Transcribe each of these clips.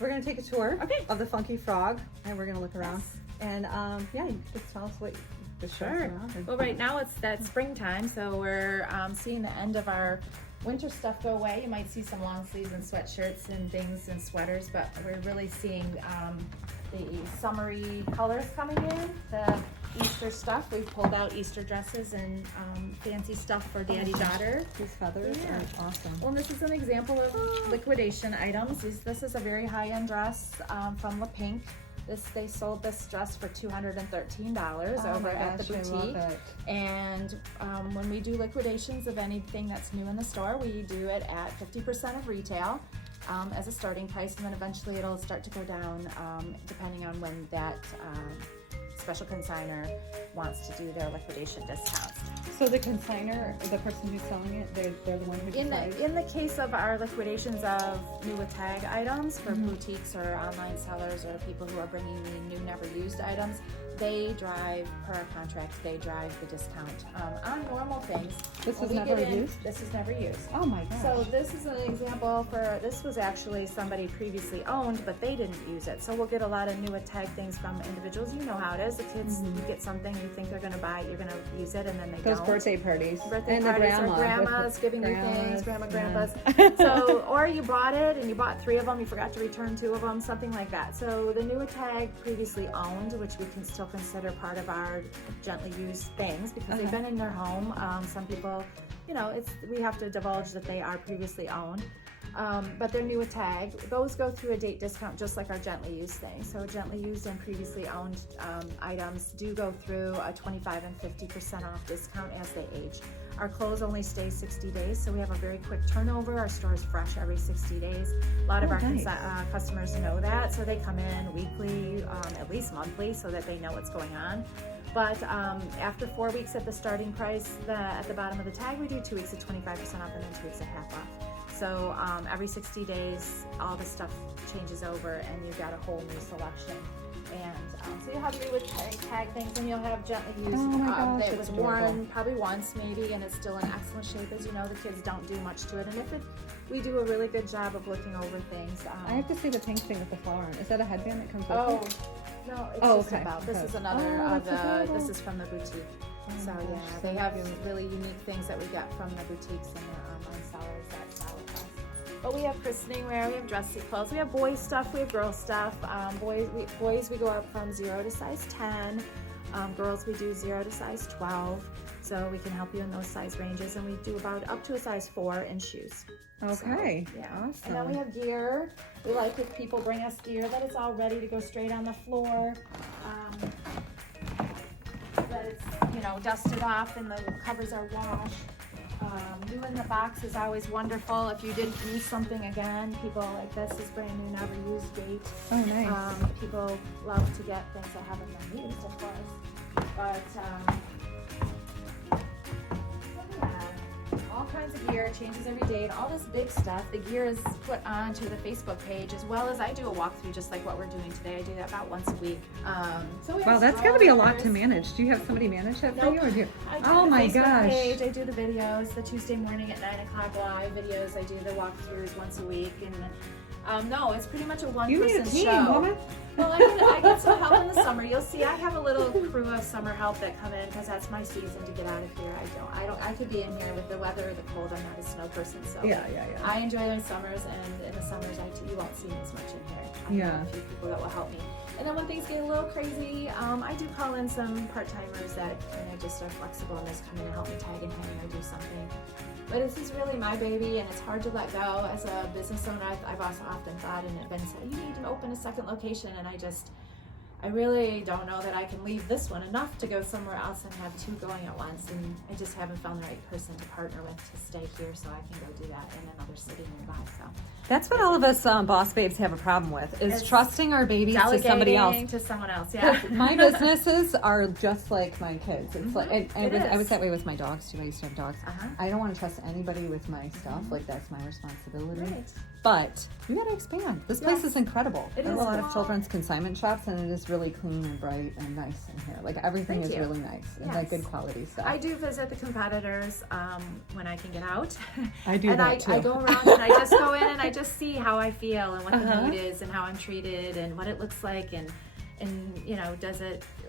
we're going to take a tour of the Funky Frog, and we're going to look around. And yeah, you just tell us what the show's around. Well, right now it's that springtime, so we're seeing the end of our winter stuff go away. You might see some long sleeves and sweatshirts and things and sweaters, but we're really seeing the summery colors coming in. The Easter stuff, we've pulled out Easter dresses and fancy stuff for daddy-daughter. These feathers are awesome. Well, this is an example of liquidation items. This is a very high-end dress from La Pink. They sold this dress for $213 over at the boutique. And when we do liquidations of anything that's new in the store, we do it at 50% of retail as a starting price, and then eventually it'll start to go down depending on when that special consignor wants to do their liquidation discounts. So the consignor, the person who's selling it, they're the one who decides? In the case of our liquidations of new with tag items for boutiques or online sellers or people who are bringing me new, never used items, they drive, per our contract, they drive the discount. On normal things, this is never used? This is never used. Oh my gosh. So this is an example this was actually somebody previously owned, but they didn't use it. So we'll get a lot of new with tag things from individuals. You know how it is. The kids, you get something, you think they're going to buy it, you're going to use it, and then they don't. Those birthday parties. And the grandmas giving you things, grandpas. So, or you bought it and you bought 3 of them, you forgot to return 2 of them, something like that. So the new with tag previously owned, which we can still consider part of our gently used things because they've been in their home. Some people, you know, we have to divulge that they are previously owned. But they're new with tag. Those go through a date discount just like our gently used things. So gently used and previously owned items do go through a 25 and 50% off discount as they age. Our clothes only stay 60 days, so we have a very quick turnover. Our store is fresh every 60 days. A lot of our customers know that, so they come in weekly, at least monthly, so that they know what's going on. But after 4 weeks at the starting price, at the bottom of the tag, we do 2 weeks at 25% off and then 2 weeks at half off. So every 60 days, all the stuff changes over and you've got a whole new selection. And so you'll have new with tag things, and you'll have gently used that was worn probably once maybe, and it's still in excellent shape. As you know, the kids don't do much to it, and we do a really good job of looking over things. I have to see the pink thing with the flower. Is that a headband that comes with it? No, it's just about. This is another this is from the boutique. So yeah, they have really unique things that we get from the boutiques and their online sellers that sell with us. But we have christening wear, we have dressy clothes, we have boys stuff, we have girl stuff. Boys we go up from 0 to size 10. Girls we do 0 to size 12. So we can help you in those size ranges, and we do about up to a size 4 in shoes. Okay. So, yeah. Awesome. And then we have gear. We like if people bring us gear that it's all ready to go straight on the floor. That it's, you know, dusted off and the covers are washed. New in the box is always wonderful. If you didn't use something again, people like this is brand new, never used date. Oh, nice. People love to get things that haven't been used, of course. But all kinds of gear, changes every day, and all this big stuff. The gear is put onto the Facebook page, as well as I do a walkthrough just like what we're doing today. I do that about once a week. Wow, that's got to be a lot to manage. Do you have somebody manage that for you? Or do you? Oh my gosh. Page. I do the videos, the Tuesday morning at 9 o'clock live videos. I do the walkthroughs once a week, and no, it's pretty much a one-person show. Woman. Well, I get some help in the summer. You'll see I have a little crew of summer help that come in because that's my season to get out of here. I could be in here with the weather or the cold. I'm not a snow person, so yeah. I enjoy my summers, and in the summers you won't see me as much in here. I have a few people that will help me. And then when things get a little crazy, I do call in some part-timers that just are flexible and just come in and help me tag and hang or do something. But this is really my baby, and it's hard to let go. As a business owner, I've also often thought and been said, you need to open a second location, and I really don't know that I can leave this one enough to go somewhere else and have 2 going at once, and I just haven't found the right person to partner with to stay here so I can go do that in another city nearby. So that's what all of us boss babes have a problem with, is trusting our babies to somebody else. Delegating to someone else, yeah. My businesses are just like my kids. It's like, I was that way with my dogs too. I used to have dogs. I don't want to trust anybody with my stuff. Like, that's my responsibility. Right. But you got to expand. This place is incredible. There's a lot of children's consignment shops, and it is really clean and bright and nice in here. Like everything is really nice and like good quality stuff. I do visit the competitors when I can get out. I do and that too. I go around and I just go in and I just see how I feel and what the mood is and how I'm treated and what it looks like and you know,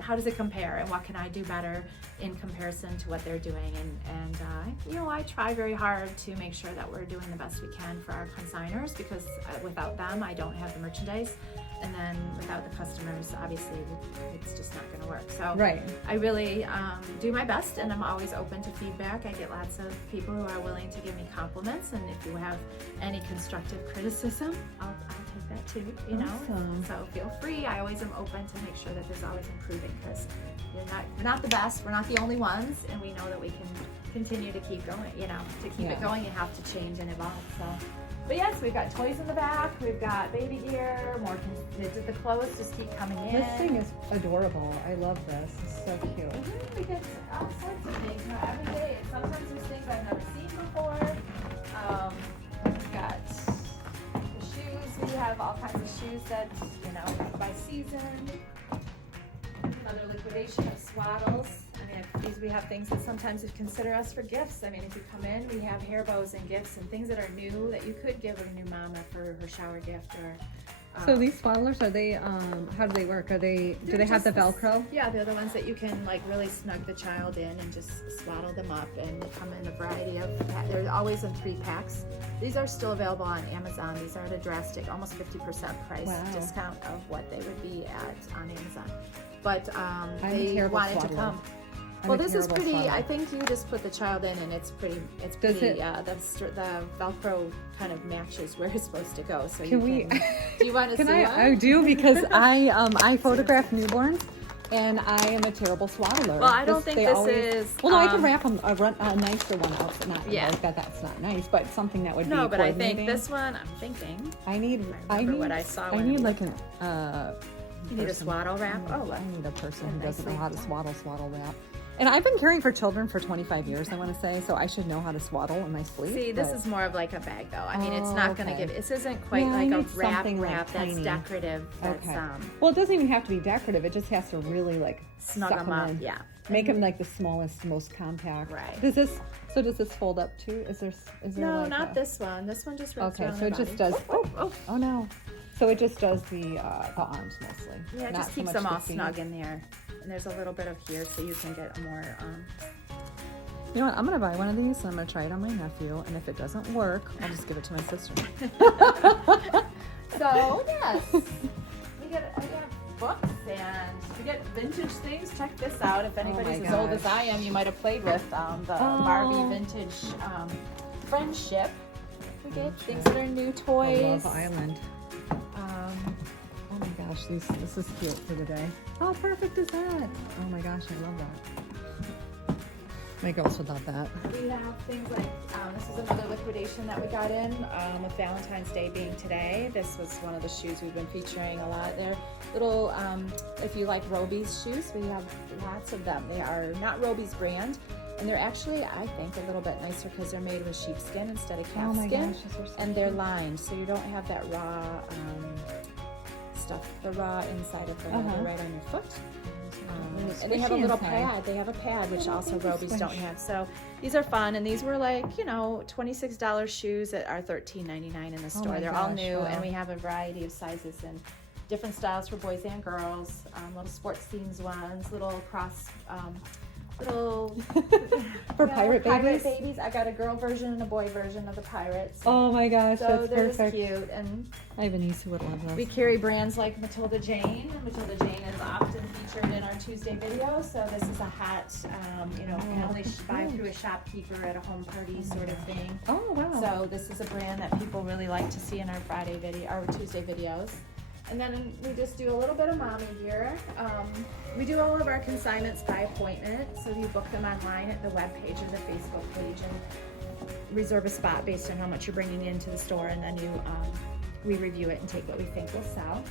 how does it compare and what can I do better in comparison to what they're doing, and you know, I try very hard to make sure that we're doing the best we can for our consigners, because without them I don't have the merchandise, and then without the customers obviously it's just not going to work. So I really do my best, and I'm always open to feedback. I get lots of people who are willing to give me compliments, and if you have any constructive criticism, I'll take that too, you know. So feel free. I always am open to make sure that there's always improving, because we're not the best, we're not the only ones, and we know that we can continue to keep going, you know. To keep it going, you have to change and evolve. So, but yes, we've got toys in the back, we've got baby gear, more the clothes just keep coming in. This thing is adorable. I love this. It's so cute. We get all sorts of things every day. Sometimes there's things I've never seen before. We've got the shoes. We have all kinds of shoes that, you know, by season. Another liquidation of swaddles. I mean, we have things that sometimes would consider us for gifts. I mean, if you come in, we have hair bows and gifts and things that are new that you could give a new mama for her shower gift. Or so these swaddlers, are they how do they work? Do they have the Velcro? Yeah, they're the ones that you can like really snug the child in and just swaddle them up, and they come in a variety of they're always in 3 packs. These are still available on Amazon. These are at a drastic, almost 50% price discount of what they would be on Amazon. But they wanted to come. Well, this is pretty. I think you just put the child in, and it's pretty. It's pretty. The Velcro kind of matches where it's supposed to go. So do you want to see one? I do, because I photograph newborns, and I am a terrible swaddler. Well, I don't think this is. Well, no, I can wrap a nicer one out, but not like that. That's not nice, but something that would be. No, but I think this one. I'm thinking. I need what I saw. I need like an. You need a swaddle wrap? I need a person who doesn't know how to swaddle wrap. And I've been caring for children for 25 years, I want to say, so I should know how to swaddle in my sleep. See, this is more of like a bag, though. I mean, it's not going to give. This isn't quite like a wrap that's decorative. That's, well, it doesn't even have to be decorative. It just has to really like snug them up. Yeah. Make them like the smallest, most compact. Right. Does this fold up too? Is there? No, not this one. This one just wraps around so it just does. Oh no. So it just does the arms mostly. Yeah, it just keeps them all snug in there. And there's a little bit of here, so you can get a more. You know what? I'm gonna buy one of these, and I'm gonna try it on my nephew. And if it doesn't work, I'll just give it to my sister. So yes, we get books and we get vintage things. Check this out. If anybody's as old as I am, you might have played with the Barbie vintage friendship. We get things that are new toys. Love Island. Oh my gosh, this is cute for the day. How perfect is that? Oh my gosh, I love that. My girls would love that. We have things like, this is another liquidation that we got in, with Valentine's Day being today. This was one of the shoes we've been featuring a lot. They're little, if you like Roby's shoes, we have lots of them. They are not Roby's brand, and they're actually, I think, a little bit nicer because they're made with sheepskin instead of calfskin. And they're lined, so you don't have that raw stuff, the raw inside of the leather right on your foot. And they have a little pad. They have a pad, which also Roby's don't have. So these are fun, and these were like, you know, $26 shoes that are $13.99 in the store. They're all new, and we have a variety of sizes and different styles for boys and girls. Little sports themes ones, little cross. For pirate babies. I got a girl version and a boy version of the pirates. Oh my gosh, so that's perfect. Cute. And I have a niece who would love those. We carry brands like Matilda Jane. Matilda Jane is often featured in our Tuesday video. So this is a hat, you know, can only buy through a shopkeeper at a home party sort of thing. Oh wow. So this is a brand that people really like to see in our Friday video, our Tuesday videos. And then we just do a little bit of mommy gear. We do all of our consignments by appointment, so you book them online at the web page or the Facebook page and reserve a spot based on how much you're bringing into the store, and then we review it and take what we think will sell.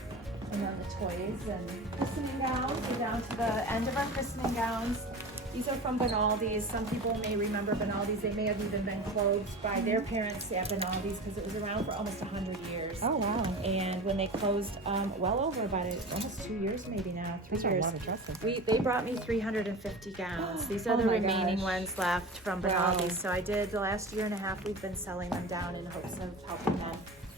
And then the toys and christening gowns. We're down to the end of our christening gowns. These are from Benaldi's. Some people may remember Benaldi's. They may have even been closed by their parents at Benaldi's because it was around for almost 100 years. Oh, wow. And when they closed, well over about almost 2 years maybe now, 3 Those are a years. lot of dresses. They brought me 350 gowns. These are Oh the my remaining gosh. ones left from Wow. Benaldi's. So I did the last year and a half. We've been selling them down in hopes of helping them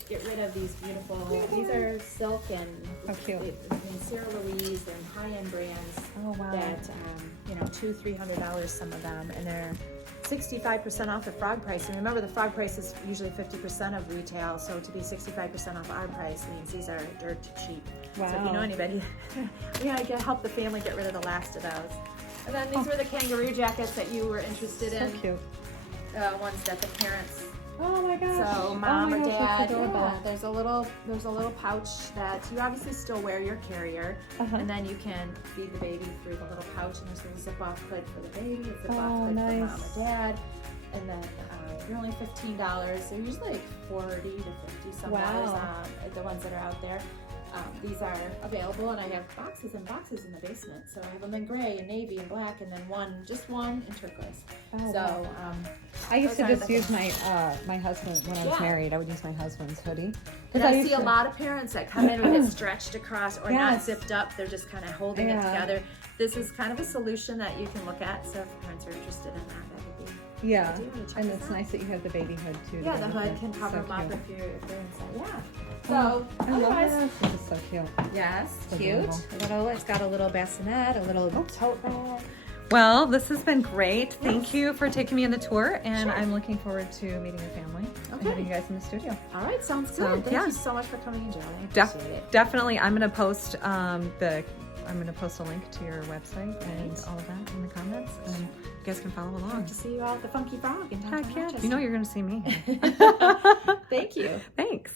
get rid of these beautiful. These are silk and How cute. and Sarah Louise and high-end brands. Oh, wow. That $200-300 some of them, and they're 65% off the frog price. And remember, the frog price is usually 50% of retail, so to be 65% off our price means these are dirt cheap. Wow. So if you know anybody, I can help the family get rid of the last of those. And then these were the kangaroo jackets that you were interested in. So cute. Ones that the parents. Oh my gosh. So mom oh my or gosh, dad, that's adorable. yeah, there's a little pouch that you obviously still wear your carrier, and then you can feed the baby through the little pouch, and there's a little zip-off lid for the baby, a zip-off lid for mom or dad, and then they're only $15. They're usually like 40 to 50 some dollars. The ones that are out there. These are available, and I have boxes and boxes in the basement. So I have them in gray and navy and black, and then just one in turquoise. Oh, So I used to those are just the use my husband when I was married. I would use my husband's hoodie. And I see a lot of parents that come in with it stretched across or not Yes. zipped up. They're just kind of holding it together. This is kind of a solution that you can look at. So if parents are interested in that would be Yeah, do it. Check and this it's out. nice that you have the baby hood too. Yeah, the to go hood with can it. cover So them up cute. if they're inside. Yeah. Oh, So I love otherwise, this. This is so cute. yes, So cute. adorable. It's got a little bassinet, a little tote bag. Well, this has been great. Thank you for taking me on the tour, and Sure. I'm looking forward to meeting your family and having you guys in the studio. All right, sounds good. So, Thank yeah. you so much for coming in, Joe. I appreciate it. Definitely, I'm gonna post I'm gonna post a link to your website and Right. all of that in the comments, and you guys can follow along. Hope to see you all at the Funky Frog in downtown Heck yeah! Rochester. You know you're gonna see me. Thank you. Thanks.